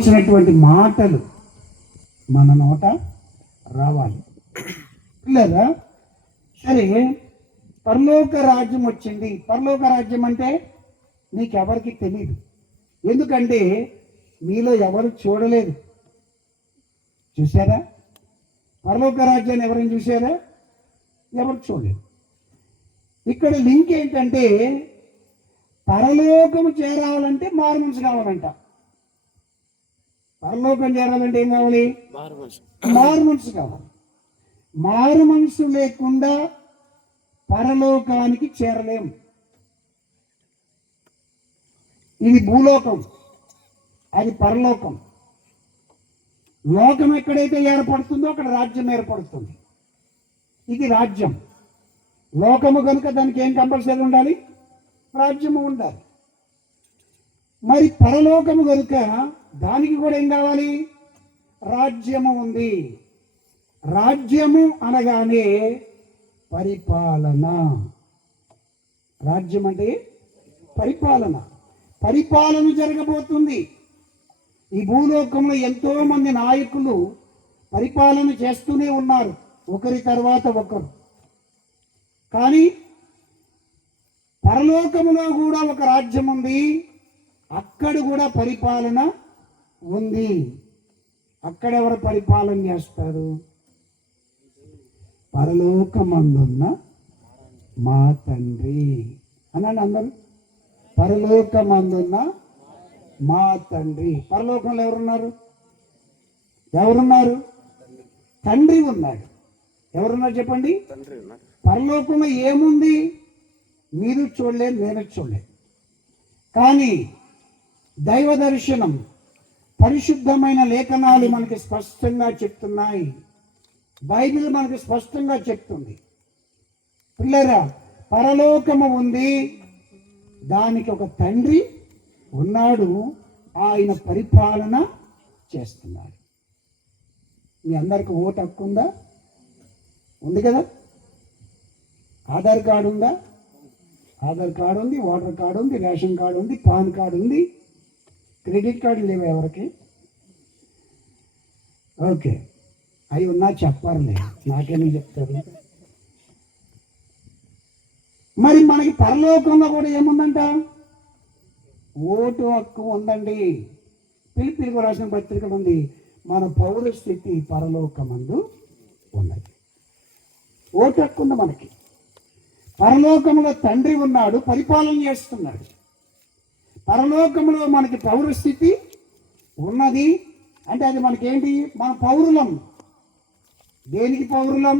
ఇచ్చినటువంటి మాటలు మన నోట రావాలి లేదా. సరే, పరలోక రాజ్యం వచ్చింది. పరలోక రాజ్యం అంటే నీకెవరికి తెలియదు, ఎందుకంటే మీలో ఎవరు చూడలేదు. చూసారా? పరలోక రాజ్యాన్ని ఎవరైనా చూసారా? ఎవరు చూడలేదు. ఇక్కడ లింక్ ఏంటంటే పరలోకము చేరాలంటే మారు మనసు కావాలంట. పరలోకం చేరాలంటే ఏం కావాలి? మారు మనసు కావాలి. మారు మనసు లేకుండా పరలోకానికి చేరలేం. ఇది భూలోకం, అది పరలోకం. లోకం ఎక్కడైతే ఏర్పడుతుందో అక్కడ రాజ్యం ఏర్పడుతుంది. ఇది రాజ్యం. లోకము కనుక దానికి ఏం కంపల్సరీ ఉండాలి? రాజ్యము ఉండాలి. మరి పరలోకము కనుక దానికి కూడా ఏం కావాలి? రాజ్యము ఉంది. రాజ్యము అనగానే పరిపాలన. రాజ్యం అంటే పరిపాలన. పరిపాలన జరగబోతుంది. ఈ భూలోకంలో ఎంతో మంది నాయకులు పరిపాలన చేస్తూనే ఉన్నారు, ఒకరి తర్వాత ఒకరు. కానీ పరలోకములో కూడా ఒక రాజ్యం ఉంది, అక్కడ కూడా పరిపాలన ఉంది. అక్కడెవరు పరిపాలన చేస్తారు? పరలోకమందున్న మా తండ్రి అనండి అందరూ. పరలోకమందున్న మా తండ్రి. పరలోకంలో ఎవరున్నారు? ఎవరున్నారు? తండ్రి ఉన్నాడు. ఎవరున్నారు చెప్పండి? పరలోకంలో ఏముంది? మీరు చూడలేదు, నేను చూడలేదు. కానీ దైవ దర్శనం, పరిశుద్ధమైన లేఖనాలు మనకి స్పష్టంగా చెప్తున్నాయి. బైబిల్ మనకి స్పష్టంగా చెప్తుంది. పిల్లరా, పరలోకము ఉంది, దానికి ఒక తండ్రి ఉన్నాడు, ఆయన పరిపాలన చేస్తున్నాడు. మీ అందరికి ఓటు హక్కు ఉందా? ఉంది కదా? ఆధార్ కార్డు ఉందా? ఆధార్ కార్డు ఉంది, ఓటర్ కార్డు ఉంది, రేషన్ కార్డు ఉంది, పాన్ కార్డు ఉంది. క్రెడిట్ కార్డు లేవు ఎవరికి? ఓకే, అవి ఉన్నా చెప్పారులే, నాకేమీ చెప్తారు. మరి మనకి పరలోకంలో కూడా ఏముందంట? ఓటు హక్కు ఉందండి. పిలుపులకు రాసిన పత్రికలు ఉంది, మన పౌర స్థితి పరలోకమందు ఉన్నది. ఓటు హక్కు ఉంది మనకి. పరలోకంలో తండ్రి ఉన్నాడు, పరిపాలన చేస్తున్నాడు. పరలోకంలో మనకి పౌరస్థితి ఉన్నది అంటే అది మనకేంటి? మన పౌరులం. దేనికి పౌరులం?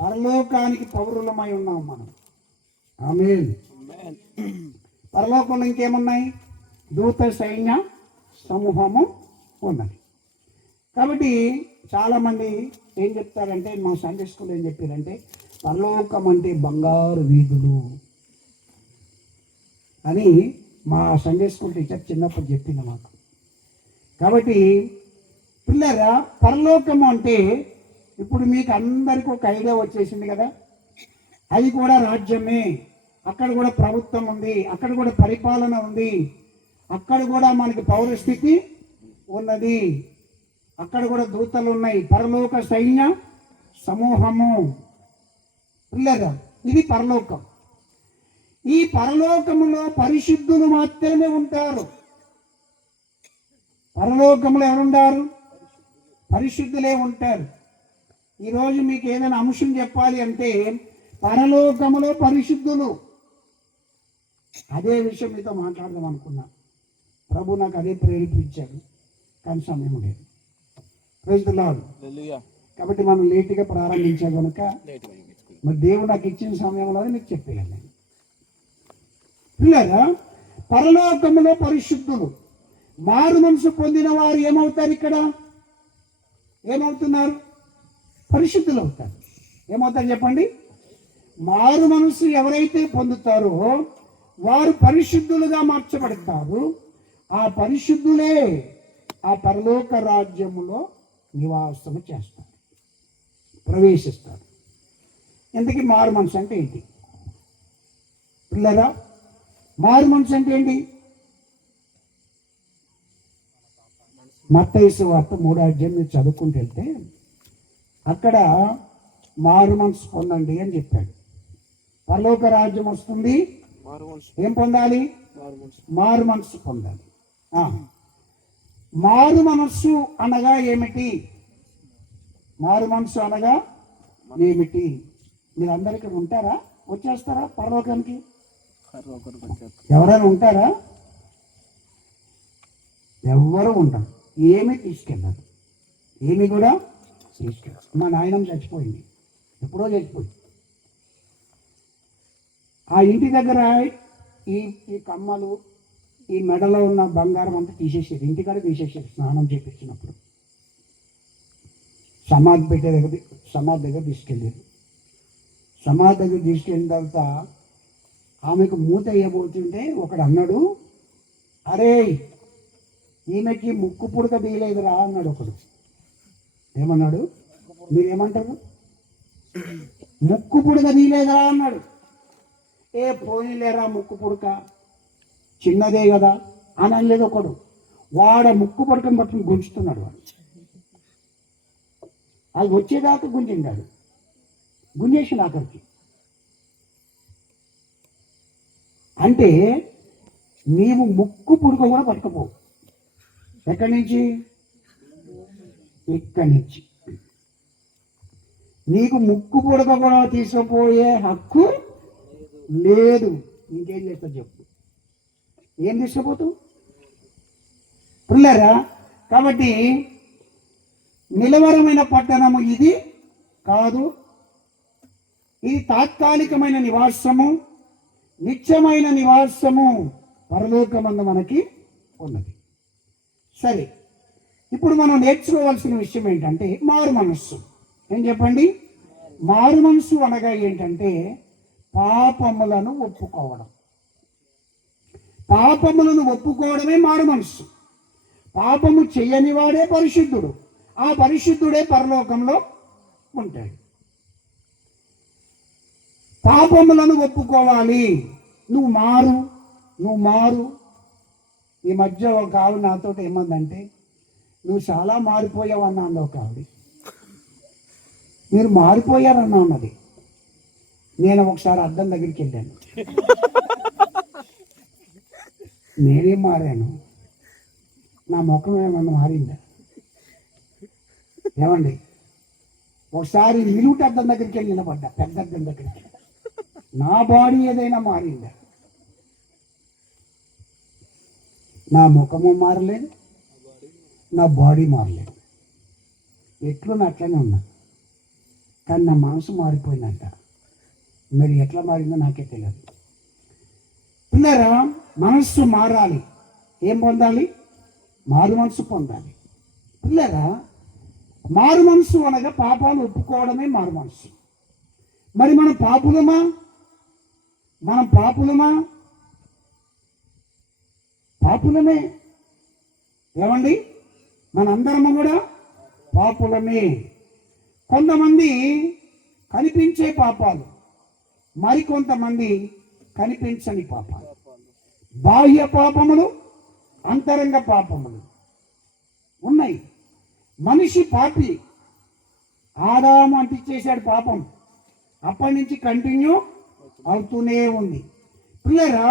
పరలోకానికి పౌరులమై ఉన్నాం మనం. ఆమేన్. పరలోకంలో ఇంకేమున్నాయి? దూత సైన్య సమూహము ఉన్నది. కాబట్టి చాలామంది ఏం చెప్తారంటే, మా సండే స్కూల్ ఏం చెప్పారంటే, పరలోకం అంటే బంగారు వీధులు అని మా సండే స్కూల్ టీచర్ చిన్నప్పుడు చెప్పింది మాకు. కాబట్టి పిల్లరా, పరలోకము అంటే ఇప్పుడు మీకు అందరికీ ఒక ఐడియా వచ్చేసింది కదా. అది కూడా రాజ్యమే. అక్కడ కూడా ప్రభుత్వం ఉంది, అక్కడ కూడా పరిపాలన ఉంది, అక్కడ కూడా మనకి పౌరస్థితి ఉన్నది, అక్కడ కూడా దూతలు ఉన్నాయి, పరలోక సైన్య సమూహము. పిల్లరా, ఇది పరలోకం. ఈ పరలోకములో పరిశుద్ధులు మాత్రమే ఉంటారు. పరలోకంలో ఎవరుంటారు? పరిశుద్ధులే ఉంటారు. ఈరోజు మీకు ఏదైనా అంశం చెప్పాలి అంటే పరలోకములో పరిశుద్ధులు. అదే విషయం మీతో మాట్లాడదాం అనుకున్నా. ప్రభు నాకు అదే ప్రేరేపించాడు, కానీ సమయం లేదు. Praise the lord. కాబట్టి మనం లేటుగా ప్రారంభించాం కనుక మరి దేవుడు నాకు ఇచ్చిన సమయంలో మీకు చెప్పేయాలి. పిల్లరా, పరలోకములో పరిశుద్ధులు. మారు మనసు పొందిన వారు ఏమవుతారు? ఇక్కడ ఏమవుతున్నారు? పరిశుద్ధులు అవుతారు. ఏమవుతారు చెప్పండి? మారు మనసు ఎవరైతే పొందుతారో వారు పరిశుద్ధులుగా మార్చబడతారు. ఆ పరిశుద్ధులే ఆ పరలోక రాజ్యములో నివాసము చేస్తారు, ప్రవేశిస్తారు. ఇంతకీ మారు మనసు అంటే ఏంటి పిల్లరా? మారు మనసు అంటే ఏంటి? మత్తయి సువార్త 3వ అధ్యాయం మీరు చదువుకుంటూ వెళ్తే అక్కడ మారు మనసు పొందండి అని చెప్పాడు. పరలోక రాజ్యం వస్తుంది, ఏం పొందాలి? మారు మనసు పొందాలి. మారు మనస్సు అనగా ఏమిటి? మారు మనసు అనగా ఏమిటి? మీరు అందరికీ ఉంటారా? వచ్చేస్తారా పరలోకానికి? ఎవరైనా ఉంటారా? ఎవ్వరూ ఉంటారు. ఏమి తీసుకెళ్ళారు, ఏమి కూడా తీసుకెళ్ళారు. మా నాయనం చచ్చిపోయింది, ఎప్పుడో చచ్చిపోయింది. ఆ ఇంటి దగ్గర ఈ ఈ కమ్మలు, ఈ మెడలో ఉన్న బంగారం అంతా తీసేసేది, ఇంటికాడ తీసేసేది స్నానం చేపించినప్పుడు. సమాధి దగ్గర తీసుకెళ్ళారు. సమాధి దగ్గర తీసుకెళ్ళిన తర్వాత ఆమెకు మూత వేయబోతుంటే ఒకడు అన్నాడు, అరే ఈమెకి ముక్కు పుడక తీయలేదురా అన్నాడు ఒకడు. ఏమన్నాడు? మీరేమంటారు? ముక్కు పుడక తీయలేదురా అన్నాడు. పోనీలేరా ముక్కు పుడక చిన్నదే కదా అని అనలేదు ఒకడు. వాడ ముక్కు పుడకని పట్టుకుని గుంజుతున్నాడు. వాడు అది వచ్చేదాకా గుంజిండాడు, గుంజేసిన ఆఖరికి. అంటే నీవు ముక్కు పుడక కూడా పట్టుకపోవు. ఎక్కడి నుంచి? ఇక్కడి నుంచి. నీకు ముక్కు పుడక కూడా తీసుకుపోయే హక్కు లేదు. ఇంకేం చేస్తా చెప్పు? ఏం తీసుకుపోతావు పిల్లరా? కాబట్టి నిలవరమైన పట్టణము ఇది కాదు. ఇది తాత్కాలికమైన నివాసము, నిత్యమైన నివాసము పరలోకమందు మనకి ఉన్నది. సరే, ఇప్పుడు మనం నేర్చుకోవాల్సిన విషయం ఏంటంటే మారు మనస్సు. ఏం చెప్పండి? మారు మనస్సు అనగా ఏంటంటే పాపములను ఒప్పుకోవడం. పాపములను ఒప్పుకోవడమే మారు మనస్సు. పాపము చెయ్యని వాడే పరిశుద్ధుడు. ఆ పరిశుద్ధుడే పరలోకంలో ఉంటాడు. పాపములను ఒప్పుకోవాలి. నువ్వు మారు. ఈ మధ్య ఒక ఆవిడ నాతో ఏమందంటే, నువ్వు చాలా మారిపోయావు అన్నా అంది ఒక ఆవిడ. మీరు మారిపోయారన్నా అన్నది. నేను ఒకసారి అద్దం దగ్గరికి వెళ్ళాను. నేనేం మారాను? నా ముఖం ఏమన్నా మారిందా? ఏమండి, ఒకసారి నిలువుట అద్దం దగ్గరికి వెళ్ళి నిలబడ్డా, పెద్ద అద్దం దగ్గరికి. నా బాడీ ఏదైనా మారిందా? నా ముఖము మారలేదు, నా బాడీ మారలేదు. ఎట్లున్నా అట్లనే ఉన్నా, కానీ నా మనసు మారిపోయిందంట. మరి ఎట్లా మారిందో నాకే తెలియదు. పిల్లరా, మనస్సు మారాలి. ఏం పొందాలి? మారు మనసు పొందాలి. పిల్లరా, మారు మనసు అనగా పాపాలు ఒప్పుకోవడమే మారు మనసు. మరి మనం పాపులమా? పాపులమే. ఏమండి, మనందరము కూడా పాపులమే. కొంతమంది కనిపించే పాపాలు, మరికొంతమంది కనిపించని పాపాలు. బాహ్య పాపములు, అంతరంగ పాపములు ఉన్నాయి. మనిషి పాపి. ఆదాము అంటించేశాడు పాపం, అప్పటి నుంచి కంటిన్యూ అవుతూనే ఉంది. పిల్లరా,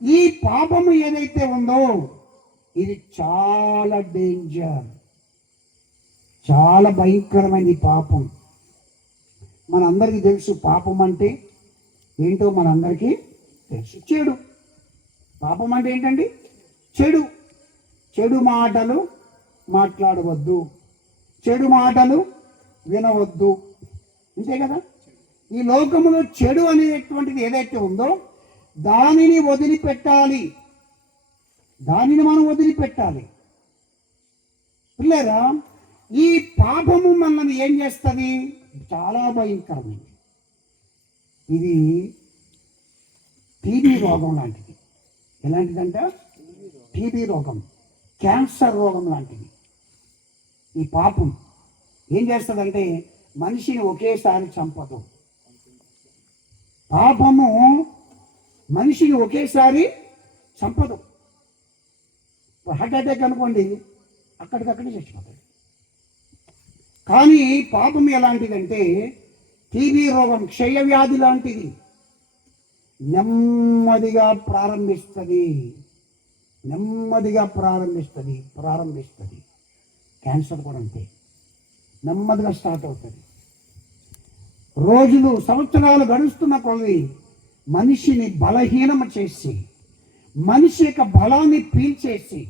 ఈ పాపము ఏదైతే ఉందో ఇది చాలా డేంజర్, చాలా భయంకరమైన ఈ పాపం. మనందరికీ తెలుసు పాపం అంటే ఏంటో, మనందరికీ తెలుసు. చెడు. పాపం అంటే ఏంటండి? చెడు మాటలు మాట్లాడవద్దు, చెడు మాటలు వినవద్దు, అంతే కదా. ఈ లోకములో చెడు అనేటువంటిది ఏదైతే ఉందో దానిని వదిలిపెట్టాలి, దానిని మనం వదిలిపెట్టాలి. పిల్లరా, ఈ పాపము మనల్ని ఏం చేస్తుంది? చాలా భయంకరమైనది. ఇది టీబీ రోగం లాంటిది. ఎలాంటిదంటే టీబీ రోగం, క్యాన్సర్ రోగం లాంటిది. ఈ పాపం ఏం చేస్తుందంటే మనిషిని ఒకేసారి చంపదు. పాపము మనిషిని ఒకేసారి చంపదు. హార్ట్ అటాక్ అనుకోండి, అక్కడికక్కడే చచ్చిపోతాడు. కానీ పాపం ఎలాంటిదంటే టీబీ రోగం, క్షయవ్యాధి లాంటిది. నెమ్మదిగా ప్రారంభిస్తుంది. క్యాన్సర్ కూడా అంతే, నెమ్మదిగా స్టార్ట్ అవుతుంది. రోజులు సంవత్సరాలు గడుస్తున్న కొలది మనిషిని బలహీనం చేసి, మనిషి యొక్క బలాన్ని పీల్చేసి,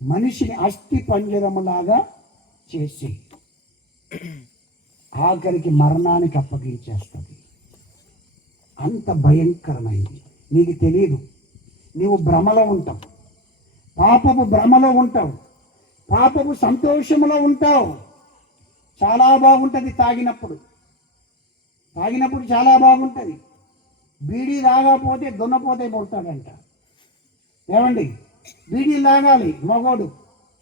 మనిషిని అస్థి పంజరములాగా చేసి ఆఖరికి మరణానికి అప్పగించేస్తుంది. అంత భయంకరమైంది. నీకు తెలియదు, నీవు భ్రమలో ఉంటావు, పాపపు భ్రమలో ఉంటావు, పాపపు సంతోషంలో ఉంటావు. చాలా బాగుంటుంది తాగినప్పుడు చాలా బాగుంటుంది. బీడీ తాగకపోతే దున్నపోతే పోతాడంట. ఏమండి, బీడీ తాగాలి మగోడు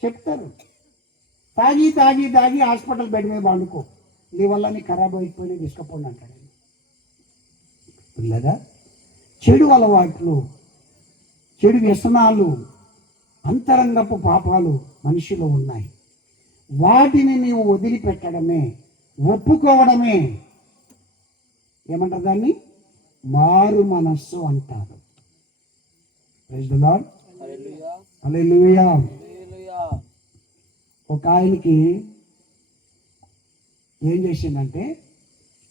చెప్తారు. తాగి హాస్పిటల్ బెడ్ మీద పండుకో, నీ వల్ల నీ ఖరాబ్ అయిపోయి తీసుకుపోండి అంటాడు. పిల్లగా చెడు అలవాట్లు, చెడు వ్యసనాలు, అంతరంగపు పాపాలు మనిషిలో ఉన్నాయి. వాటిని నీవు వదిలిపెట్టడమే, ఒప్పుకోవడమే ఏమంటారు దాన్ని? మారు మనస్సు అంటారు. ప్రైజ్ ది లార్డ్, హల్లెలూయా. ఒక ఆయనకి ఏం చేసిందంటే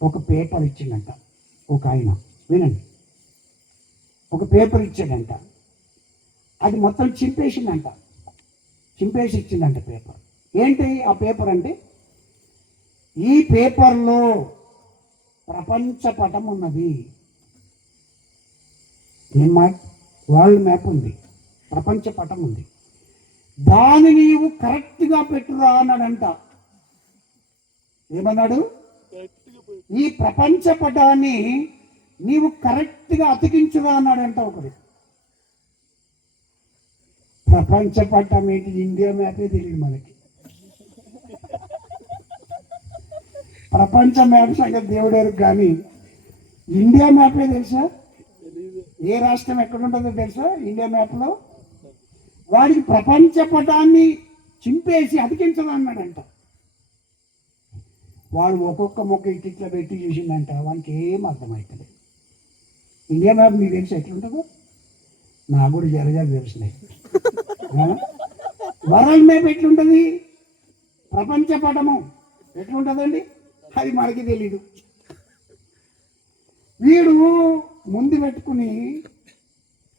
ఒక పేపర్ ఇచ్చిందంట. ఒక ఆయన, వినండి, ఒక పేపర్ ఇచ్చాడంట. అది మొత్తం చింపేసి ఇచ్చిందంట పేపర్. ఏంటి ఆ పేపర్ అంటే, ఈ పేపర్లో ప్రపంచ పటం ఉన్నది. వరల్డ్ మ్యాప్ ఉంది, ప్రపంచ పటం ఉంది. దాన్ని నీవు కరెక్ట్గా పెట్టురా అన్నాడంట. ఏమన్నాడు? ఈ ప్రపంచ పటాన్ని నీవు కరెక్ట్గా అతికించురా అన్నాడంట ఒకడు. ప్రపంచ పటం ఏంటి? ఇండియా మ్యాపే తెలియదు మనకి. ప్రపంచ మ్యాప్ సంగతి దేవుడేరు, కానీ ఇండియా మ్యాపే తెలుసా? ఏ రాష్ట్రం ఎక్కడ ఉంటుందో తెలుసా ఇండియా మ్యాప్లో? వాడికి ప్రపంచ పటాన్ని చింపేసి అతికించదన్నాడంట. వాడు ఒక్కొక్క మొక్క ఇట్లా పెట్టి చూసిందంట. వానికి ఏం అర్థమవుతుంది. ఇండియా మ్యాప్ మీకు తెలిసి ఎట్లుంటుందో? నాకు కూడా జరజర తెలిసినాయి. వరల్డ్ మ్యాప్ ఎట్లుంటుంది? ప్రపంచ పటము ఎట్లుంటుందండి? అది మనకి తెలీదు. వీడు ముందు పెట్టుకుని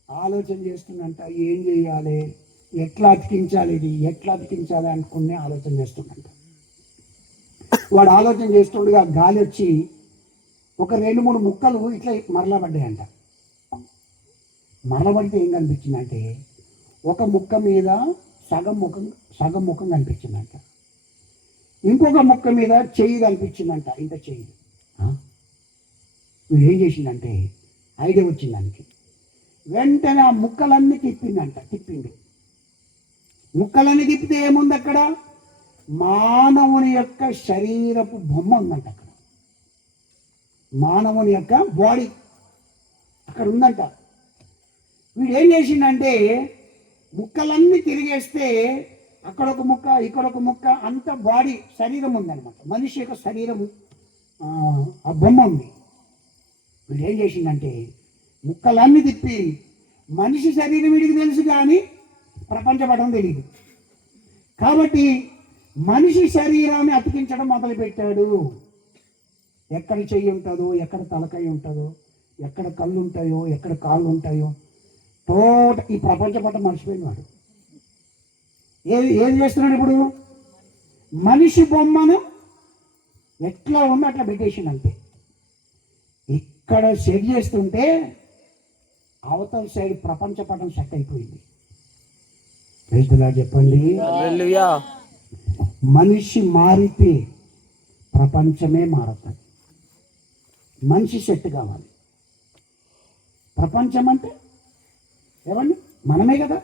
ఆలోచన చేస్తుందంట, ఏం చేయాలి, ఎట్లా అతికించాలి, ఇది ఎట్లా అతికించాలి అనుకునే ఆలోచన చేస్తుందంట. వాడు ఆలోచన చేస్తుండగా గాలి వచ్చి ఒక 2-3 ముక్కలు ఇట్లా మరలా పడ్డాయంట. మరల పడితే ఏం కనిపించిందంటే, ఒక ముక్క మీద సగం ముఖం కనిపించిందంట. ఇంకొక ముక్క మీద చెయ్యి కనిపించిందంట, ఇంత చెయ్యి. వీడు ఏం చేసిందంటే, ఐడియా వచ్చింది దానికి. వెంటనే ఆ ముక్కలన్నీ తిప్పిండు. ముక్కలన్నీ తిప్పితే ఏముంది అక్కడ? మానవుని యొక్క శరీరపు బొమ్మ ఉందంట. అక్కడ మానవుని యొక్క బాడీ అక్కడ ఉందంట. వీడు ఏం చేసిండంటే, ముక్కలన్నీ తిరిగేస్తే అక్కడ ఒక ముక్క, ఇక్కడ ఒక ముక్క, అంత బాడీ శరీరం ఉందన్నమాట. మనిషి యొక్క శరీరము ఆ బొమ్మ ఉంది. వీడు ఏం చేసిందంటే, ముక్కలన్నీ తిప్పి మనిషి శరీరం వీడికి తెలుసు, కానీ ప్రపంచపటం తెలియదు. కాబట్టి మనిషి శరీరాన్ని అతికించడం మొదలుపెట్టాడు. ఎక్కడ చెయ్యి ఉంటుందో, ఎక్కడ తలకాయ ఉంటుందో, ఎక్కడ కళ్ళు ఉంటాయో, ఎక్కడ కాళ్ళు ఉంటాయో, ఈ ప్రపంచపటం మర్చిపోయినాడు. ఏం చేస్తున్నాడు ఇప్పుడు? మనిషి బొమ్మను ఎట్లా ఉందో అట్లా పెట్టేసిండు అంతే. ఇక్కడ సెట్ చేస్తుంటే అవతల సైడ్ ప్రపంచపటం సెట్ అయిపోయింది. చెప్పండి. మనిషి మారితే ప్రపంచమే మారుతుంది. మనిషి సెట్ కావాలి. ప్రపంచం అంటే ఏమండి? మనమే కదా.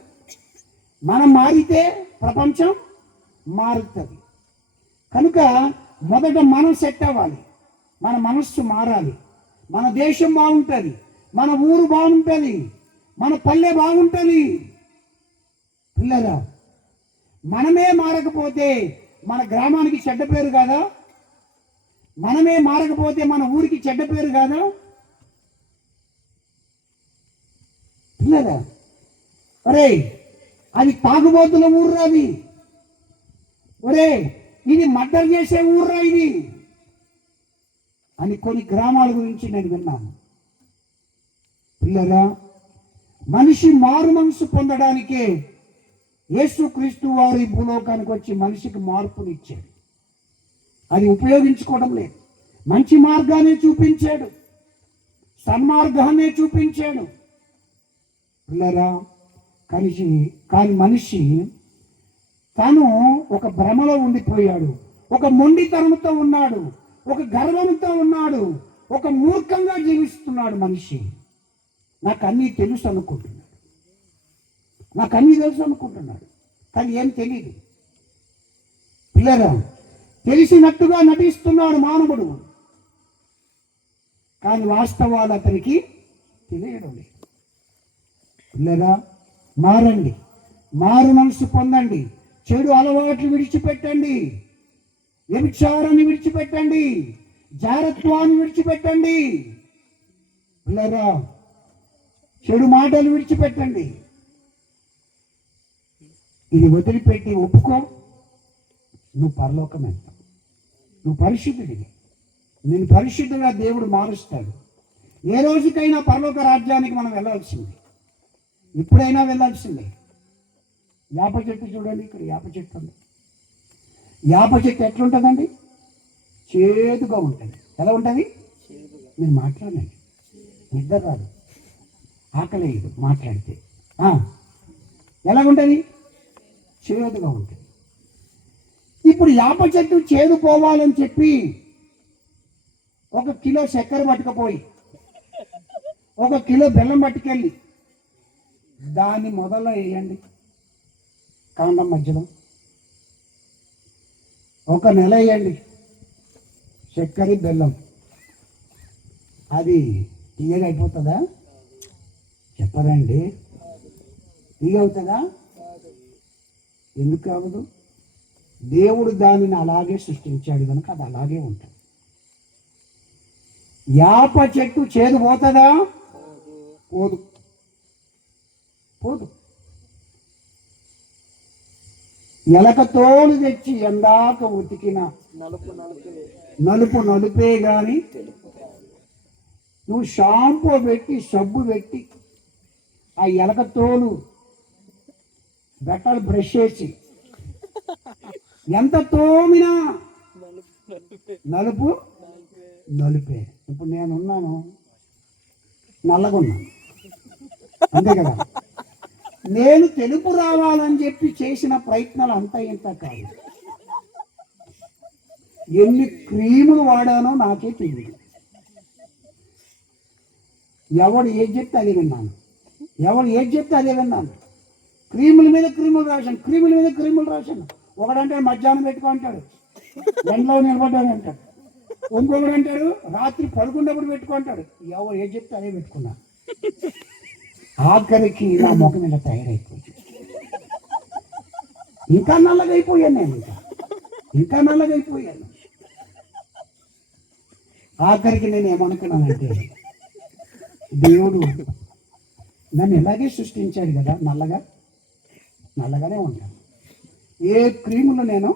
మనం మారితే ప్రపంచం మారుతుంది. కనుక మొదట మనం సెట్ అవ్వాలి, మన మనస్సు మారాలి, మన దేశం బాగుంటుంది, మన ఊరు బాగుంటుంది, మన పల్లె బాగుంటుంది. పిల్లరా, మనమే మారకపోతే మన గ్రామానికి చెడ్డ పేరు కాదా? మనమే మారకపోతే మన ఊరికి చెడ్డ పేరు కాదా? లేదా? ఒరే, అది తాగుబోతుల ఊర్రా, అది ఒరే ఇది మర్డర్ చేసే ఊర్రా ఇది అని కొన్ని గ్రామాల గురించి నేను విన్నాను. పిల్లరా, మనిషి మారు మనసు పొందడానికే యేసుక్రీస్తు వారు ఈ భూలోకానికి వచ్చి మనిషికి మార్పునిచ్చాడు. అది ఉపయోగించుకోవడం లేదు. మంచి మార్గాన్ని చూపించాడు, సన్మార్గాన్నే చూపించాడు. పిల్లరా, కానీ మనిషి తాను ఒక భ్రమలో ఉండిపోయాడు, ఒక మొండితనంతో ఉన్నాడు, ఒక గర్వంతో ఉన్నాడు, ఒక మూర్ఖంగా జీవిస్తున్నాడు. మనిషి నాకు అన్నీ తెలుసు అనుకుంటున్నాడు, నాకు అన్నీ తెలుసు అనుకుంటున్నాడు, కానీ ఏం తెలియదు. పిల్లరా, తెలిసినట్టుగా నటిస్తున్నాడు మానవుడు, కానీ వాస్తవాలు అతనికి తెలియడం లేదు. పిల్లరా, మారండి, మారు మనసు పొందండి, చెడు అలవాట్లు విడిచిపెట్టండి, వ్యభిచారాన్ని విడిచిపెట్టండి, జారత్వాన్ని విడిచిపెట్టండి. పిల్లరా, చెడు మాటలు విడిచిపెట్టండి. ఇది వదిలిపెట్టి ఒప్పుకో, నువ్వు పరలోకం వెళ్తావు. నువ్వు పరిశుద్ధుడివి, నేను పరిశుద్ధంగా దేవుడు మారుస్తాడు. ఏ రోజుకైనా పరలోక రాజ్యానికి మనం వెళ్ళాల్సిందే, ఇప్పుడైనా వెళ్ళాల్సిందే. యాప చెట్టు చూడండి, ఇక్కడ యాప చెట్టు ఉంది. యాప చెట్టు ఎట్లుంటుందండి? చేదుగా ఉంటుంది. ఎలా ఉంటుంది? మీరు మాట్లాడండి, నిద్ర రాదు, ఆకలి వేయదు మాట్లాడితే. ఎలాగుంటుంది? చేదుగా ఉంటుంది. ఇప్పుడు యాప చెట్టు చేదు పోవాలని చెప్పి 1 కిలో చక్కెర పట్టుకపోయి 1 కిలో బెల్లం పట్టుకెళ్ళి దాన్ని మొదల్లో వేయండి, కాండం మధ్యలో 1 నెల వేయండి, చక్కెర బెల్లం. అది తీయగా అయిపోతుందా? చెప్పరండి, తీగ అవుతుందా? ఎందుకు అవ్వదు? దేవుడు దానిని అలాగే సృష్టించాడు కనుక అది అలాగే ఉంటుంది. యాప చెట్టు చేదు పోతుందా? పోదు, పోదు. ఎలక తోలు తెచ్చి ఎందాక ఉతికిన నలుపు నలుపే గాని, నువ్వు షాంపూ పెట్టి సబ్బు పెట్టి ఆ ఎలక తోలు బెట్టలు బ్రష్ చేసి ఎంత తోమినా నలుపు నలుపే. ఇప్పుడు నేనున్నాను, నల్లగా ఉన్నాను, అంతే కదా? నేను తెలుపు రావాలని చెప్పి చేసిన ప్రయత్నాలు అంతా ఇంత కాదు. ఎన్ని క్రీములు వాడానో నాకే తెలియదు. ఎవడు ఏది చెప్తే అదే విన్నాను, ఎవడు ఏది చెప్తే అదే విన్నాను. క్రీముల మీద క్రీములు రాశాను, క్రీముల మీద క్రీములు రాశాను. ఒకడంటే మధ్యాహ్నం పెట్టుకో అంటాడు, ఎండలో నిలబడ్డాడు అంటాడు. ఇంకొకడు అంటాడు రాత్రి పడుకున్నప్పుడు పెట్టుకుంటాడు. ఎవరు ఏది చెప్తే అదే పెట్టుకున్నా. ఆఖరికి నా ముఖం మీద తయారైపోయింది. ఇంకా నల్లగైపోయాను నేను, ఇంకా నల్లగైపోయాను. ఆఖరికి నేను ఏమనుకున్నానంటే, దేవుడు నన్ను ఇలాగే సృష్టించాడు కదా, నల్లగానే ఉంటాను, ఏ క్రీములు నేను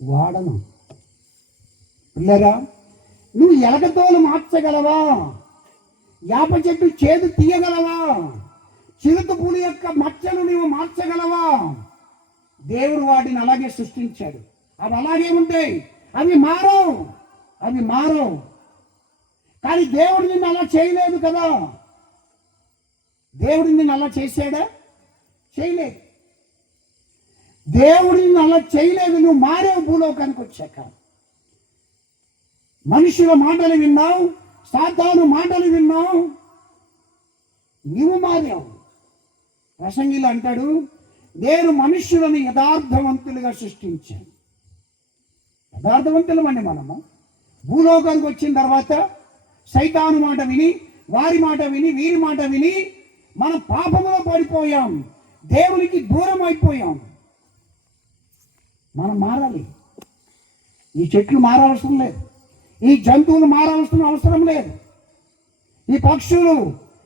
వాడను. పిల్లరా, నువ్వు ఎలకతోలు మార్చగలవా? యాప చెట్టు చేదు తీయగలవా? చిరుత పులి యొక్క మచ్చను నీవు మార్చగలవా? దేవుడు వాటిని అలాగే సృష్టించాడు, అవి అలాగే ఉంటాయి, అవి మారవు. కానీ దేవుడు నిన్ను అలా చేయలేదు కదా. దేవుడు నిన్ను అలా చేశాడా? చేయలేదు. దేవుడు నిన్ను అలా చేయలేదు. నువ్వు మారేవు. భూలోకానికి వచ్చాక మనుషుల మాటలు విన్నావు, సాతాను మాటలు విన్నావు, నీవు మారావు. ప్రసంగిలు అంటాడు, నేను మనుష్యులను యథార్థవంతులుగా సృష్టించాను. యథార్థవంతులమండి మనము. భూలోకానికి వచ్చిన తర్వాత సైతాను మాట విని, వారి మాట విని, వీరి మాట విని మన పాపములో పడిపోయాం, దేవునికి దూరం అయిపోయాం. మనం మారాలి. ఈ చెట్లు మారవసరం లేదు, ఈ జంతువులు మారవలసిన అవసరం లేదు, ఈ పక్షులు,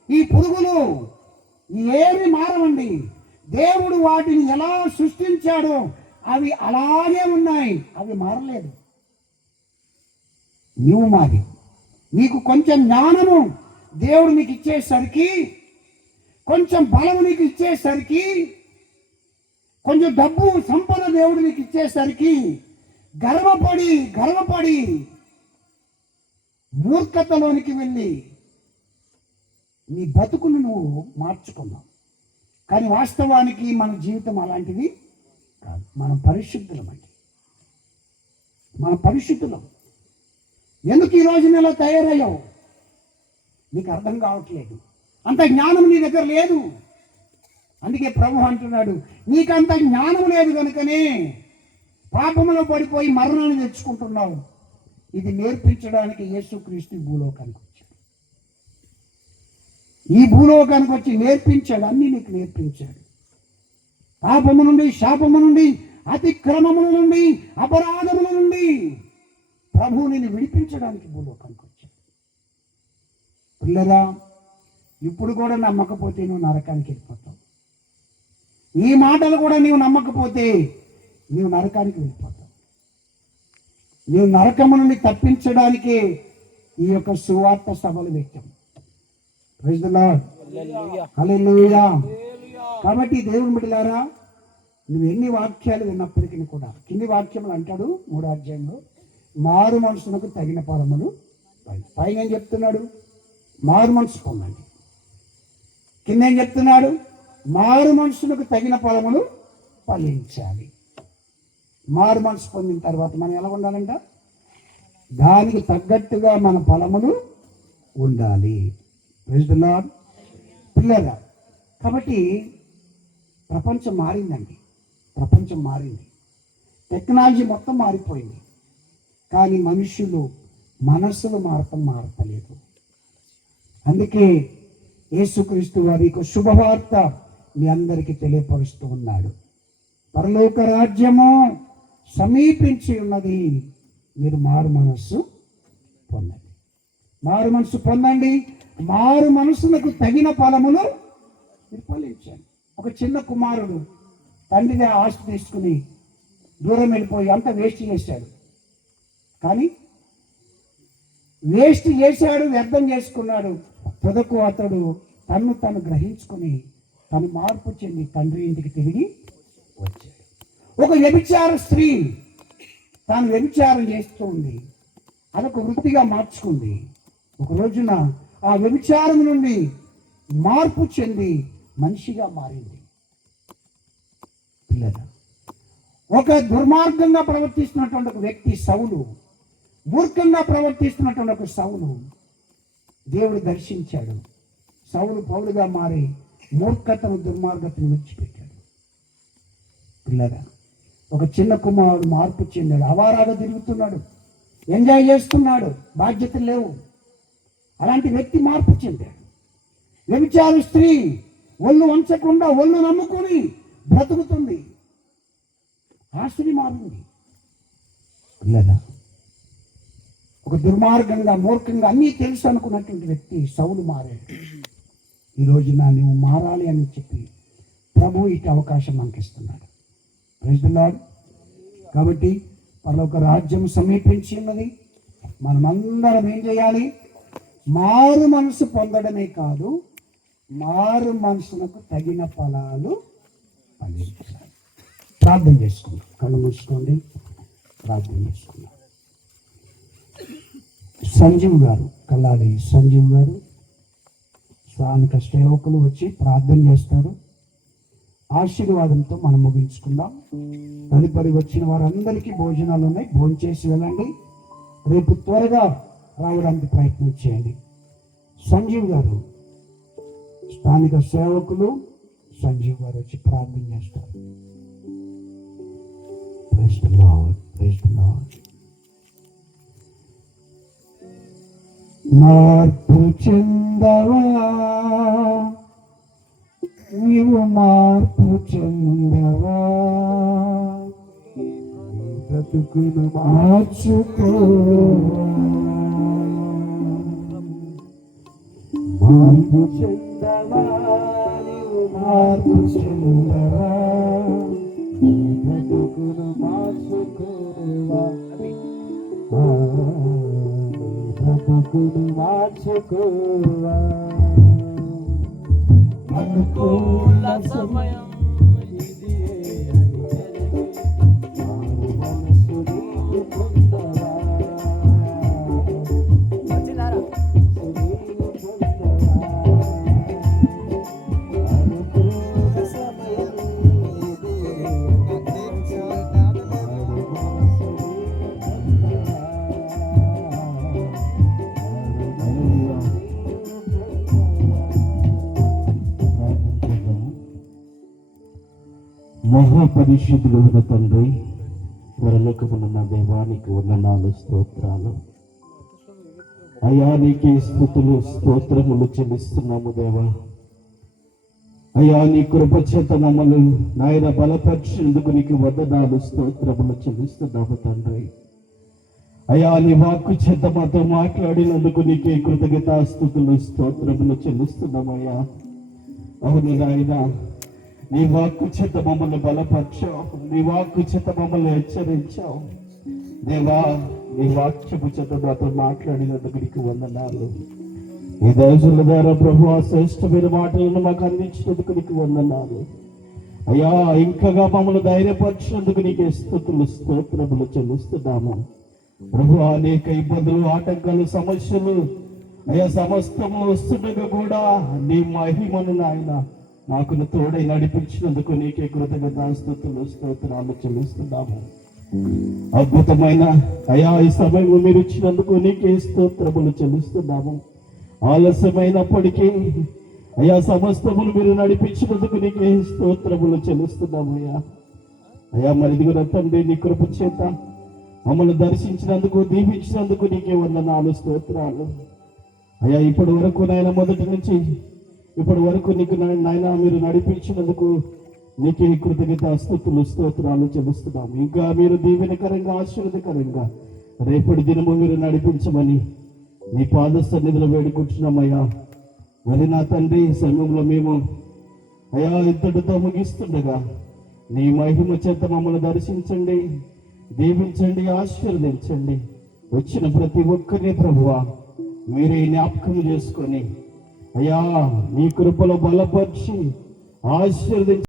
ఈ పురుగులు ఏమి మారవండి. దేవుడు వాటిని ఎలా సృష్టించాడో అవి అలాగే ఉన్నాయి, అవి మారలేదు. నువ్వు మారి, నీకు కొంచెం జ్ఞానము దేవుడు నీకు ఇచ్చేసరికి, కొంచెం బలము నీకు ఇచ్చేసరికి, కొంచెం డబ్బు సంపద దేవుడు నీకు ఇచ్చేసరికి గర్వపడి మూర్ఖతలోనికి వెళ్ళి నీ బతుకును నువ్వు మార్చుకున్నావు. కానీ వాస్తవానికి మన జీవితం అలాంటిది కాదు. మనం పరిశుద్ధులమండి, మన పరిశుద్ధులం. ఎందుకు ఈ రోజు నెల తయారయ్యావు? నీకు అర్థం కావట్లేదు, అంత జ్ఞానం నీ దగ్గర లేదు. అందుకే ప్రభు అంటున్నాడు, నీకంత జ్ఞానం లేదు కనుకనే పాపంలో పడిపోయి మరణాన్ని తెచ్చుకుంటున్నావు. ఇది నేర్పించడానికి యేసుక్రీస్తు భూలోకానికి వచ్చాడు. ఈ భూలోకానికి వచ్చి నేర్పించాడు, అన్ని నీకు నేర్పించాడు. పాపము నుండి, శాపము నుండి, అతిక్రమముల నుండి, అపరాధముల నుండి ప్రభువు నిన్ను విడిపించడానికి భూలోకానికి వచ్చాడు. పిల్లరా, ఇప్పుడు కూడా నమ్మకపోతే నువ్వు నరకానికి వెళ్ళిపోతావు. ఈ మాటలు కూడా నీవు నమ్మకపోతే నీవు నరకానికి వెళ్ళిపోతావు. నీవు నరకము నుండి తప్పించడానికే ఈ యొక్క సువార్త సభలు పెట్టాం. ప్రైజ్ ది లార్డ్, హల్లెలూయా. కాబట్టి దేవుని బిడ్డలారా, నువ్వు ఎన్ని వాక్యాలు విన్నప్పటికీ కూడా కింది వాక్యములు అంటాడు 3వ అధ్యాయంలో, మారు మనసునకు తగిన ఫలములు పైన ఏం చెప్తున్నాడు? మారు మనసు పొందండి. కింద ఏం చెప్తున్నాడు? మారు మనసునకు తగిన ఫలములు ఫలించాలి. మారు మనసు పొందిన తర్వాత మనం ఎలా ఉండాలంట? దానికి తగ్గట్టుగా మన ఫలములు ఉండాలి. Praise the lord. పిల్లరా, కాబట్టి ప్రపంచం మారిందండి, ప్రపంచం మారింది, టెక్నాలజీ మొత్తం మారిపోయింది. కానీ మనుషులు మనస్సులు మారతలేదు. అందుకే యేసుక్రీస్తు వారి యొక్క శుభవార్త మీ అందరికీ తెలియపరుస్తూ ఉన్నాడు. పరలోక రాజ్యము సమీపించి ఉన్నది, మీరు మారు మనస్సు పొందండి. మారు మనసు పొందండి, మారు మనసులకు తగిన ఫలములు మీరు ఫలించండి. ఒక చిన్న కుమారుడు తండ్రిగా ఆస్తి తీసుకుని దూరం వెళ్ళిపోయి అంత వేస్ట్ చేశాడు. కానీ వేస్ట్ చేశాడు, వ్యర్థం చేసుకున్నాడు. తుదకు అతడు తను గ్రహించుకుని తను మార్పు చెంది తండ్రి ఇంటికి తిరిగి వచ్చాడు. ఒక వ్యభిచార స్త్రీ తాను వ్యభిచారం చేస్తూ ఉంది, అదొక వృత్తిగా మార్చుకుంది. ఒక రోజున ఆ వ్యభిచారం నుండి మార్పు చెంది మనిషిగా మారింది. పిల్లల, ఒక దుర్మార్గంగా ప్రవర్తిస్తున్నటువంటి ఒక వ్యక్తి సౌలు, మూర్ఖంగా ప్రవర్తిస్తున్నటువంటి ఒక సౌలు దేవుడు దర్శించాడు. సౌలు పౌలుగా మారి మూర్ఖతను, దుర్మార్గతను విడిచిపెట్టాడు. పిల్లరా, ఒక చిన్న కుమారుడు మార్పు చెందాడు. అవారాగా తిరుగుతున్నాడు, ఎంజాయ్ చేస్తున్నాడు, బాధ్యతలు లేవు. అలాంటి వ్యక్తి మార్పు చెందాడు. వ్యభిచార స్త్రీ ఒళ్ళు వంచకుండా ఒళ్ళు నమ్ముకొని బ్రతుకుతుంది. ఆ స్త్రీ మారింది. పిల్లరా, ఒక దుర్మార్గంగా, మూర్ఖంగా అన్నీ తెలుసు అనుకున్నటువంటి వ్యక్తి సౌలు మారాడు. ఈ రోజున నువ్వు మారాలి అని చెప్పి ప్రభు ఇటు అవకాశం మనకి ఇస్తున్నాడు. Praise the lord. కాబట్టి పరలోక రాజ్యం సమీపించి ఉన్నది. మనమందరం ఏం చేయాలి? మారు మనసు పొందడమే కాదు, మారు మనసునకు తగిన ఫలాలు ఫలించాలి. ప్రార్థన చేసుకుందాం. కళ్ళు మూసుకోండి, ప్రార్థన చేసుకుందాం. సంజీవ్ గారు, కల్లాడి సంజీవ్ గారు, స్థానిక సేవకులు వచ్చి ప్రార్థన చేస్తారు. ఆశీర్వాదంతో మనం ముగించుకుందాం. తదుపరి వచ్చిన వారందరికీ భోజనాలు ఉన్నాయి, భోజనం చేసి వెళ్ళండి. రేపు త్వరగా రావడానికి ప్రయత్నం చేయండి. సంజీవ్ గారు, స్థానిక సేవకులు సంజీవ్ గారు వచ్చి ప్రార్థన చేస్తారు. Praise the lord, praise the lord. మార్పు చెందవా, నీవు మార్పు చెందవా, బ్రతుకును మార్చుకోవా, మార్పు చెందవా, నీవు మార్పు చెందవా, నీ బ్రతుకును మార్చుకోవా, నీ బ్రతుకును మార్చుకోవా. అనుకూల సమయం ఇదియే అని తెలిసి మారు మనసు నీవు పొందవా, నీవు పొందవా. అనుకూల సమయం ఇదియే అని తెలిసి మారు మనసు నీవు పొందవా, మహాపరిశుద్ధుడు తండ్రి, పరలోకమున్న దేవానికి వందనాలు, స్తోత్రాలు అయ్యా. నీకే స్తుతులు స్తోత్రములు చెల్లిస్తున్నాము దేవా. అయ్యా, నీ కృప చేత మమ్మల్ని నాయన బలపరిచేందుకు నీకు వందనాలు, స్తోత్రములు చెల్లిస్తున్నాము తండ్రి. అయ్యా, నీ వాక్కు చేత మాతో మాట్లాడినందుకు నీకే కృతజ్ఞతాస్తుతులు స్తోత్రములు చెల్లిస్తున్నామయ్యా. అవును నాయన, నీ వాక్కు చేత మమ్మల్ని బలపరిచావు, నీ వాక్కు చేత మమ్మల్ని హెచ్చరించావు దేవా. నీ వాక్యము చేత మాతో మాట్లాడినందుకు నీకు వందనాలు. ఈ దైవజనుల ద్వారా ప్రభు శ్రేష్టమైన మాటలను మాకు అందించినందుకు నీకు వందనాలు అయ్యా. ఇంకగా మమ్మల్ని ధైర్యపరిచినందుకు నీకే స్తుతులు స్తోత్రములు చెల్లిస్తున్నాము ప్రభు. అనేక ఇబ్బందులు, ఆటంకాలు, సమస్యలు అయ్యా సమస్తము వస్తుండగా కూడా నీ మహిమను నాయన మాకు తోడై నడిపించినందుకు నీకే కృతజ్ఞతాస్తుతులు స్తోత్రాలు చెల్లిస్తున్నాము. అద్భుతమైన అయా ఈ సమయం మీరు ఇచ్చినందుకు నీకే స్తోత్రములు చెల్లిస్తున్నాము. ఆలస్యమైనప్పటికీ అయా సమస్తములు మీరు నడిపించినందుకు నీకే స్తోత్రములు చెల్లిస్తున్నాము అయ్యా. అయా మరి ఇదిగో తండ్రి, నీ కృప చేత మమ్మల్ని దర్శించినందుకు, దీవించినందుకు నీకే వందనాలు, స్తోత్రాలు అయ్యా. ఇప్పటి వరకు నాయన, మొదటి నుంచి ఇప్పటి వరకు నీకు నాయన మీరు నడిపించినందుకు నీకే కృతజ్ఞతాస్తుతులు స్తోత్రాలు చెల్లిస్తున్నాము. ఇంకా మీరు దీవెనకరంగా, ఆశీర్వదకరంగా రేపటి దినము మీరు నడిపించమని నీ పాద సన్నిధిలో వేడుకుంటున్నామయ్యా. మరి నా తండ్రి, సమయంలో మేము అయా ఇంతటితో ముగిస్తుండగా నీ మహిమ చేత మమ్మల్ని దర్శించండి, దీవించండి, ఆశీర్వదించండి. వచ్చిన ప్రతి ఒక్కరిని ప్రభువా మీరే జ్ఞాపకం చేసుకొని అయ్యా నీ కృపలో బలపరిచి ఆశీర్వదించి